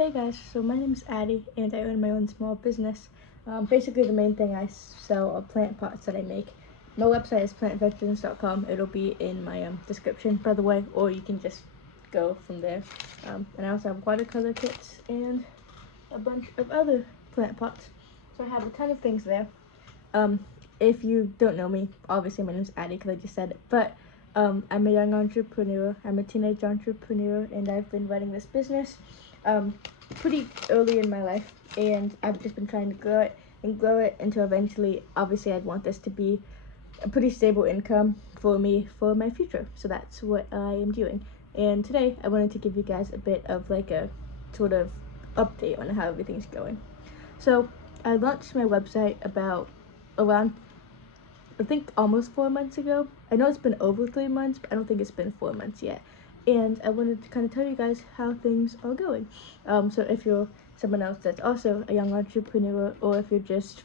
Hey guys, so my name is Addie and I own my own small business. Basically the main thing I sell are plant pots that I make. My website is plantveterans.com. It'll be in my description, by the way, or you can just go from there. And I also have watercolor kits and a bunch of other plant pots. So I have a ton of things there. If you don't know me, obviously my name is Addie because I just said it, but I'm a young entrepreneur. I'm a teenage entrepreneur and I've been running this business pretty early in my life, and I've just been trying to grow it until eventually, obviously, I'd want this to be a pretty stable income for me for my future. So that's what I am doing. And today I wanted to give you guys a bit of like a sort of update on how everything's going. So I launched my website about around, I think, almost 4 months ago. I know it's been over 3 months, but I don't think it's been 4 months yet. And I wanted to kind of tell you guys how things are going. So if you're someone else that's also a young entrepreneur, or if you're just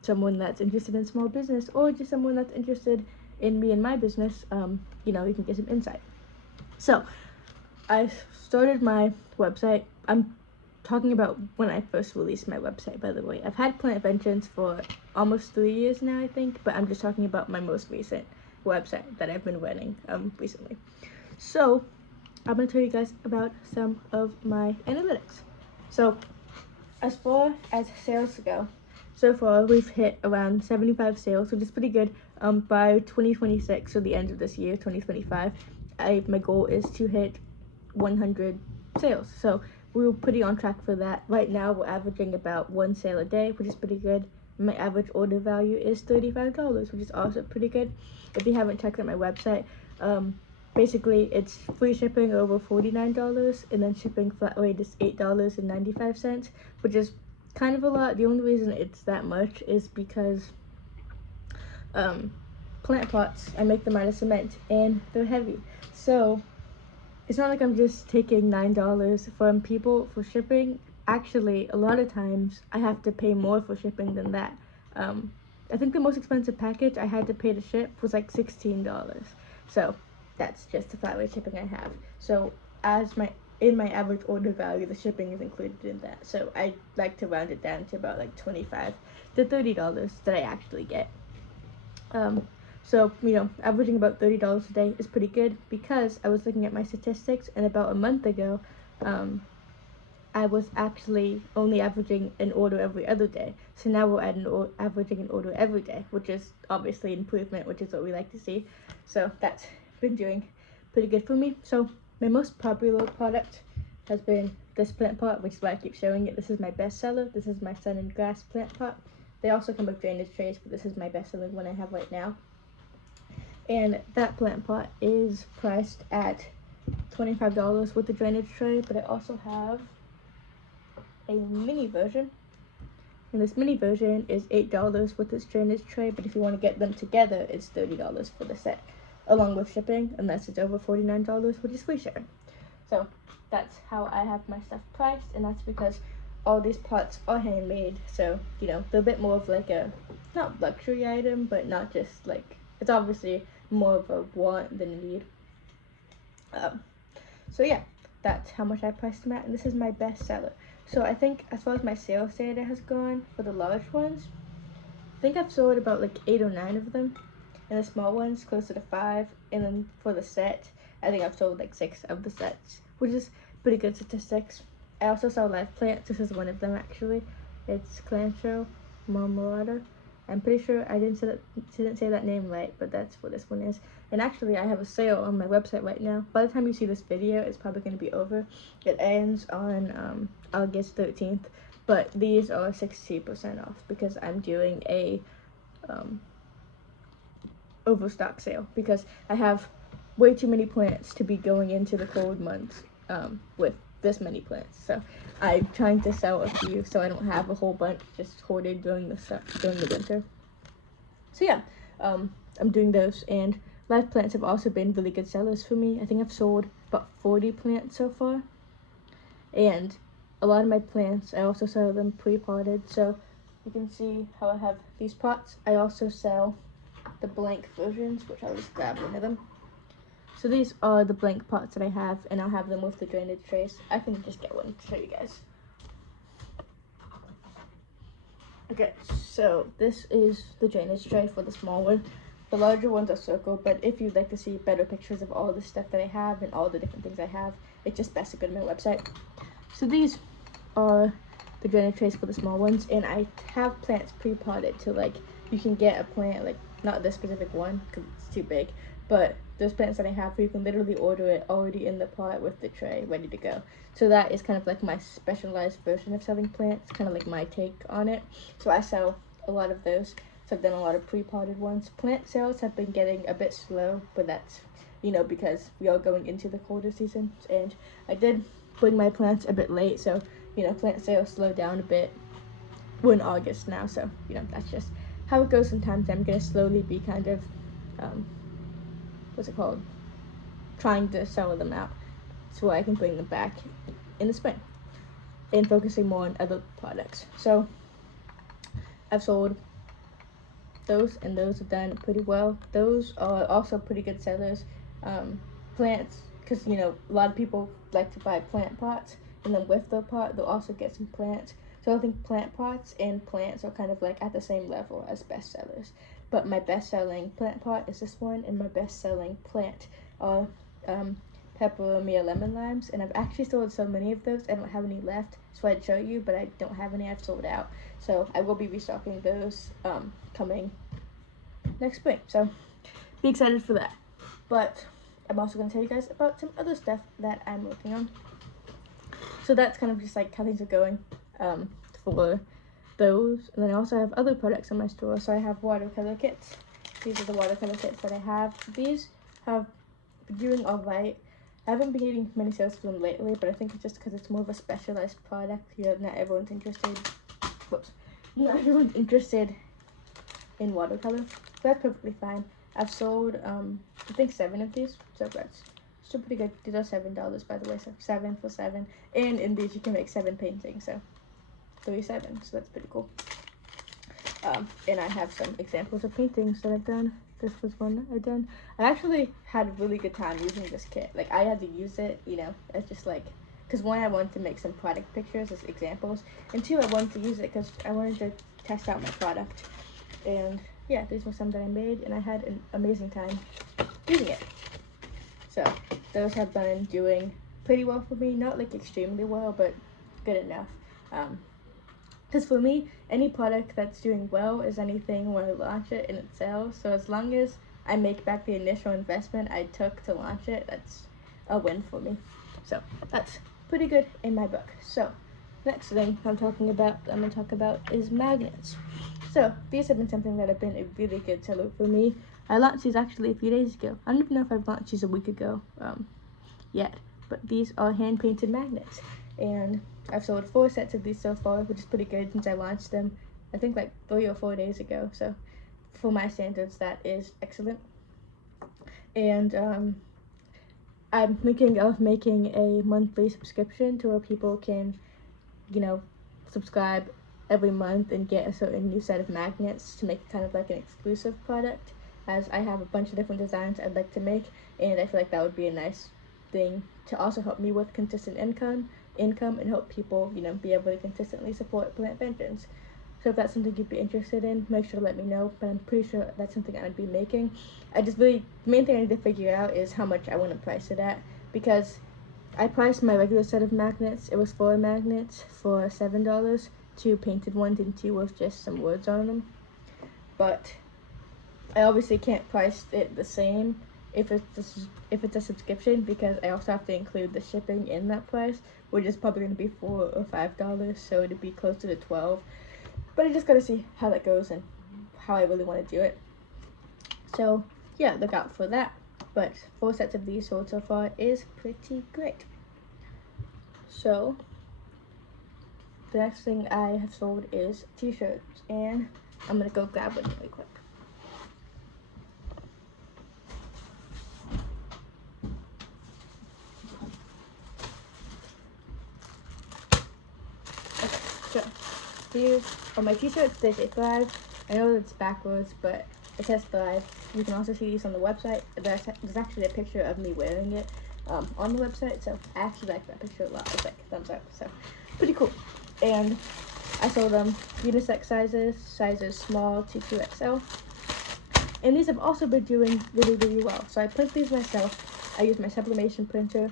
someone that's interested in small business, or just someone that's interested in me and my business, you can get some insight. So I started my website. I'm talking about when I first released my website, by the way. I've had Plant Vengeance for almost 3 years now, I think, but I'm just talking about my most recent website that I've been running recently. So I'm going to tell you guys about some of my analytics. So as far as sales go, so far we've hit around 75 sales, which is pretty good. By 2026, so the end of this year, 2025, my goal is to hit 100 sales. So we're pretty on track for that. Right now we're averaging about 1 sale a day, which is pretty good. My average order value is $35, which is also pretty good. If you haven't checked out my website, basically it's free shipping over $49, and then shipping flat rate is $8.95, which is kind of a lot. The only reason it's that much is because plant pots, I make them out of cement and they're heavy, so it's not like I'm just taking $9 from people for shipping. Actually, a lot of times I have to pay more for shipping than that. I think the most expensive package I had to pay to ship was like $16. So that's just the flat rate shipping I have. So in my average order value, the shipping is included in that. So I like to round it down to about like $25 to $30 that I actually get. So, averaging about $30 a day is pretty good, because I was looking at my statistics, and about a month ago, I was actually only averaging an order every other day. So now we're at averaging an order every day, which is obviously an improvement, which is what we like to see. So that's been doing pretty good for me. So my most popular product has been this plant pot, which is why I keep showing it. This is my best seller. This is my sun and grass plant pot. They also come with drainage trays, but this is my best selling one I have right now. And that plant pot is priced at $25 with the drainage tray, but I also have a mini version, and this mini version is $8 with this drainage tray, but if you want to get them together, it's $30 for the set, along with shipping, unless it's over $49, which is free shipping. So that's how I have my stuff priced, and that's because all these pots are handmade, so they're a bit more of like a, not luxury item, but not just like, it's obviously more of a want than a need. So yeah, that's how much I priced them at, and this is my best seller. So I think as far as my sales data has gone for the large ones, I think I've sold about like 8 or 9 of them, and the small ones closer to 5. And then for the set, I think I've sold like 6 of the sets, which is pretty good statistics. I also sell live plants. This is one of them actually. It's Clancho Marmorata. I'm pretty sure I didn't say that name right, but that's what this one is. And actually, I have a sale on my website right now. By the time you see this video, it's probably going to be over. It ends on August 13th, but these are 60% off because I'm doing a overstock sale, because I have way too many plants to be going into the cold months with this many plants. So I'm trying to sell a few so I don't have a whole bunch just hoarded during the winter. So yeah, I'm doing those, and live plants have also been really good sellers for me. I think I've sold about 40 plants so far, and a lot of my plants, I also sell them pre-potted. So you can see how I have these pots. I also sell the blank versions, which I'll just grab one of them. So these are the blank pots that I have, and I'll have them with the drainage trays. I can just get one to show you guys. Okay, so this is the drainage tray for the small one. The larger ones are circle, but if you'd like to see better pictures of all the stuff that I have and all the different things I have, it's just best to go to my website. So these are the drainage trays for the small ones, and I have plants pre-potted to, like, you can get a plant, like, not this specific one because it's too big, but there's plants that I have where you can literally order it already in the pot with the tray ready to go. So that is kind of like my specialized version of selling plants, kind of like my take on it. So I sell a lot of those. So I've done a lot of pre-potted ones. Plant sales have been getting a bit slow, but that's, you know, because we are going into the colder season, and I did bring my plants a bit late, so, you know, plant sales slowed down a bit. We're in August now, so, you know, that's just how it goes sometimes. I'm gonna slowly be kind of, what's it called, trying to sell them out so I can bring them back in the spring and focusing more on other products. So I've sold those, and those have done pretty well. Those are also pretty good sellers. Plants, because, you know, a lot of people like to buy plant pots, and then with the pot they'll also get some plants. So I think plant pots and plants are kind of like at the same level as best sellers. But my best selling plant pot is this one, and my best selling plant are peperomia lemon limes, and I've actually sold so many of those I don't have any left, so I'd show you, but I don't have any. I've sold out, so I will be restocking those coming next spring, so be excited for that. But I'm also going to tell you guys about some other stuff that I'm working on. So that's kind of just like how things are going for those. And then I also have other products in my store. So I have watercolor kits. These are the watercolor kits that I have. These have been doing all right. I haven't been getting many sales for them lately, but I think it's just because it's more of a specialized product. You know, not everyone's interested. Whoops. Not everyone's interested in watercolor. So that's perfectly fine. I've sold, I think 7 of these. So that's still pretty good. These are $7, by the way. So 7 for 7. And in these, you can make 7 paintings. So 3 7. So that's pretty cool. And I have some examples of paintings that I've done. This was one that I done. I actually had a really good time using this kit. Like, I had to use it, you know, as just like, because one, I wanted to make some product pictures as examples, and 2, I wanted to use it because I wanted to test out my product. And yeah, these were some that I made, and I had an amazing time using it. So those have been doing pretty well for me. Not like extremely well, but good enough. Because for me, any product that's doing well is anything when I launch it and it sells. So as long as I make back the initial investment I took to launch it, that's a win for me. So that's pretty good in my book. So next thing I'm going to talk about is magnets. So these have been something that have been a really good seller for me. I launched these actually a few days ago. I don't even know if I've launched these a week ago yet, but these are hand painted magnets, and I've sold 4 sets of these so far, which is pretty good since I launched them, I think, like 3 or 4 days ago. So for my standards, that is excellent. And I'm thinking of making a monthly subscription to where people can, you know, subscribe every month and get a certain new set of magnets to make it kind of like an exclusive product, as I have a bunch of different designs I'd like to make, and I feel like that would be a nice thing to also help me with consistent income and help people, you know, be able to consistently support Plant Vengeance. So if that's something you'd be interested in, make sure to let me know, but I'm pretty sure that's something I would be making. The main thing I need to figure out is how much I want to price it at, because I priced my regular set of magnets, it was 4 magnets for $7, 2 painted ones and 2 with just some words on them. But I obviously can't price it the same if it's a subscription, because I also have to include the shipping in that price, which is probably going to be $4 or $5, so it'd be closer to 12. But I just gotta see how that goes and how I really want to do it. So yeah, look out for that. But 4 sets of these sold so far is pretty great. So the next thing I have sold is t-shirts, and I'm gonna go grab one really quick. Okay, so these are my t-shirts. They say Thrive. I know it's backwards, but It says Thrive. You can also see these on the website. There's actually a picture of me wearing it on the website, so I actually like that picture a lot. It's like thumbs up, so pretty cool. And I sold them unisex sizes small to 2XL. And these have also been doing really, really well. So I print these myself. I use my sublimation printer.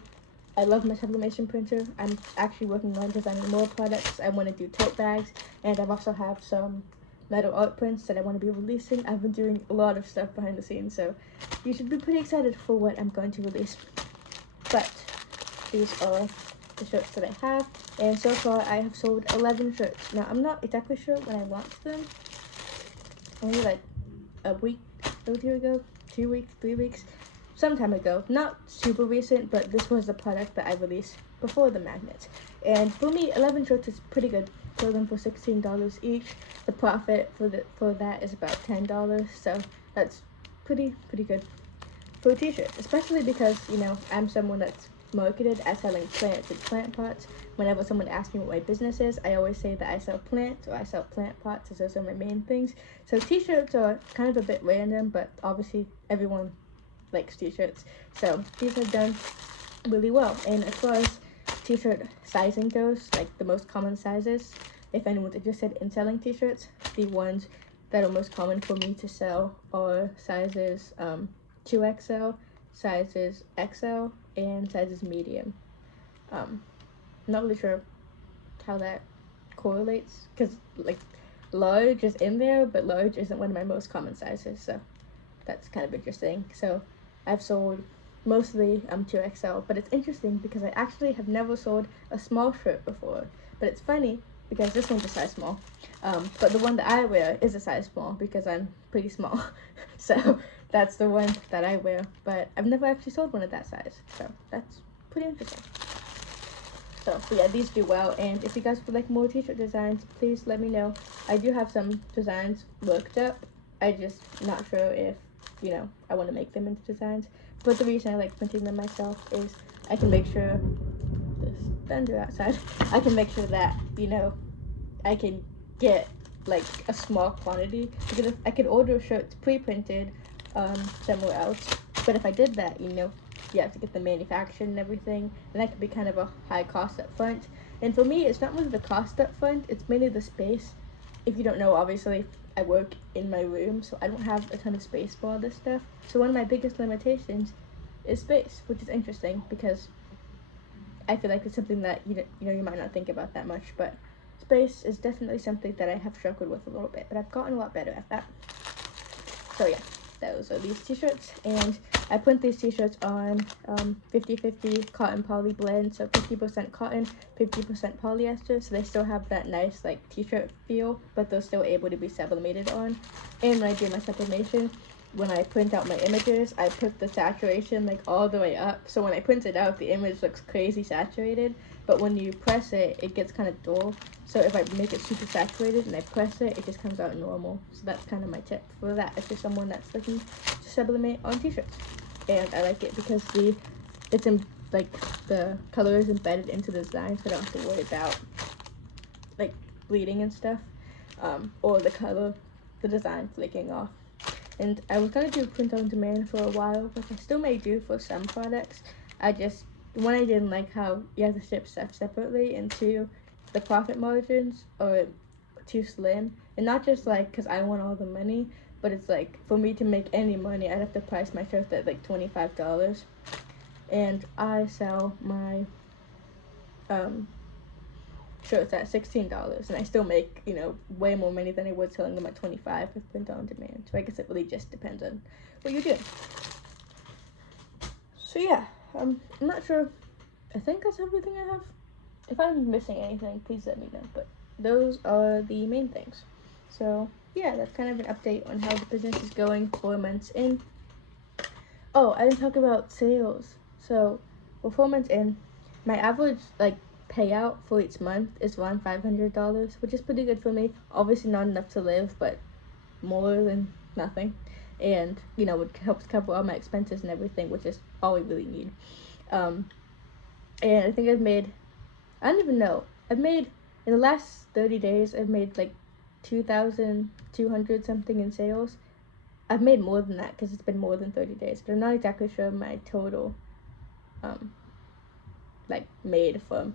I love my sublimation printer. I'm actually working on designing more products. I want to do tote bags, and I've also have some metal art prints that I want to be releasing. I've been doing a lot of stuff behind the scenes, so you should be pretty excited for what I'm going to release. But these are the shirts that I have, and so far I have sold 11 shirts. Now, I'm not exactly sure when I launched them. Only like a week or two ago, 2 weeks, 3 weeks, some time ago. Not super recent, but this was the product that I released before the magnets. And for me, 11 shirts is pretty good. Sell them for $16 each. The profit for that is about $10, so that's pretty good for a t-shirt, especially because, you know, I'm someone that's marketed as selling plants and plant pots. Whenever someone asks me what my business is, I always say that I sell plants or I sell plant pots, as those are my main things. So t-shirts are kind of a bit random, but obviously everyone likes t-shirts. So these have done really well. And as far as t-shirt sizing goes, like the most common sizes, if anyone's interested in selling t-shirts, the ones that are most common for me to sell are sizes 2XL, sizes XL, and sizes medium. Not really sure how that correlates, because like large is in there, but large isn't one of my most common sizes, so that's kind of interesting. So I've sold mostly 2XL, but it's interesting because I actually have never sold a small shirt before. But it's funny because this one's a size small, but the one that I wear is a size small because I'm pretty small. So that's the one that I wear, but I've never actually sold one of that size, so that's pretty interesting. So yeah, these do well, and if you guys would like more t-shirt designs, please let me know. I do have some designs worked up. I just not sure if, you know, I want to make them into designs. But the reason I like printing them myself is I can make sure, there's thunder outside, I can make sure that, you know, I can get like a small quantity, because if I could order shirts pre-printed somewhere else, but if I did that, you know, you have to get the manufactured and everything, and that could be kind of a high cost up front. And for me, it's not really the cost up front, it's mainly the space. If you don't know, obviously I work in my room, so I don't have a ton of space for all this stuff. So one of my biggest limitations is space, which is interesting because I feel like it's something that you might not think about that much, but space is definitely something that I have struggled with a little bit, but I've gotten a lot better at that. So yeah, those are these t-shirts, and I print these t-shirts on 50-50 cotton poly blend, so 50% cotton, 50% polyester, so they still have that nice like t-shirt feel, but they're still able to be sublimated on. And when I do my sublimation, when I print out my images, I put the saturation like all the way up, so when I print it out, the image looks crazy saturated, but when you press it, it gets kind of dull. So if I make it super saturated and I press it, it just comes out normal. So that's kind of my tip for that if you're someone that's looking to sublimate on t-shirts. And I like it because it's in like the color is embedded into the design, so I don't have to worry about like bleeding and stuff, or the design flaking off. And I was gonna do print on demand for a while, which I still may do for some products. One, I didn't like how you have to ship stuff separately, and two, the profit margins are too slim. And not just like because I want all the money, but it's like for me to make any money, I'd have to price my shirts at like $25, and I sell my shirts at $16, and I still make, you know, way more money than I would selling them at $25 with print on demand. So I guess it really just depends on what you're doing. So yeah, I'm not sure. I think that's everything I have. If I'm missing anything, please let me know. But those are the main things. So yeah, that's kind of an update on how the business is going 4 months in. Oh, I didn't talk about sales. So we're 4 months in. My average like payout for each month is around $500, which is pretty good for me. Obviously not enough to live, but more than nothing. And you know, it helps cover all my expenses and everything, which is all we really need. And I think I don't even know. I've made in the last 30 days. I've made like 2,200 something in sales, I've made more than that because it's been more than 30 days, but I'm not exactly sure my total like made from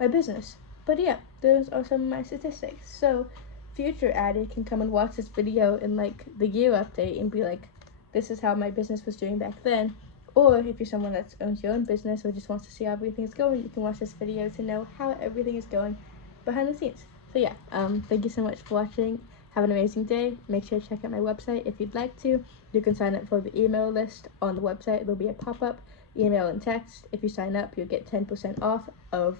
my business. But yeah, those are some of my statistics. So future Addie can come and watch this video in like the year update and be like, this is how my business was doing back then. Or if you're someone that owns your own business or just wants to see how everything's going, you can watch this video to know how everything is going behind the scenes. So yeah, thank you so much for watching. Have an amazing day. Make sure to check out my website if you'd like to. You can sign up for the email list on the website. There'll be a pop-up, email and text. If you sign up, you'll get 10% off of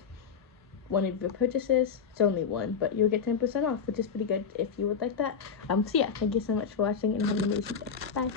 one of your purchases. It's only one, but you'll get 10% off, which is pretty good if you would like that. So yeah, thank you so much for watching and have an amazing day. Bye.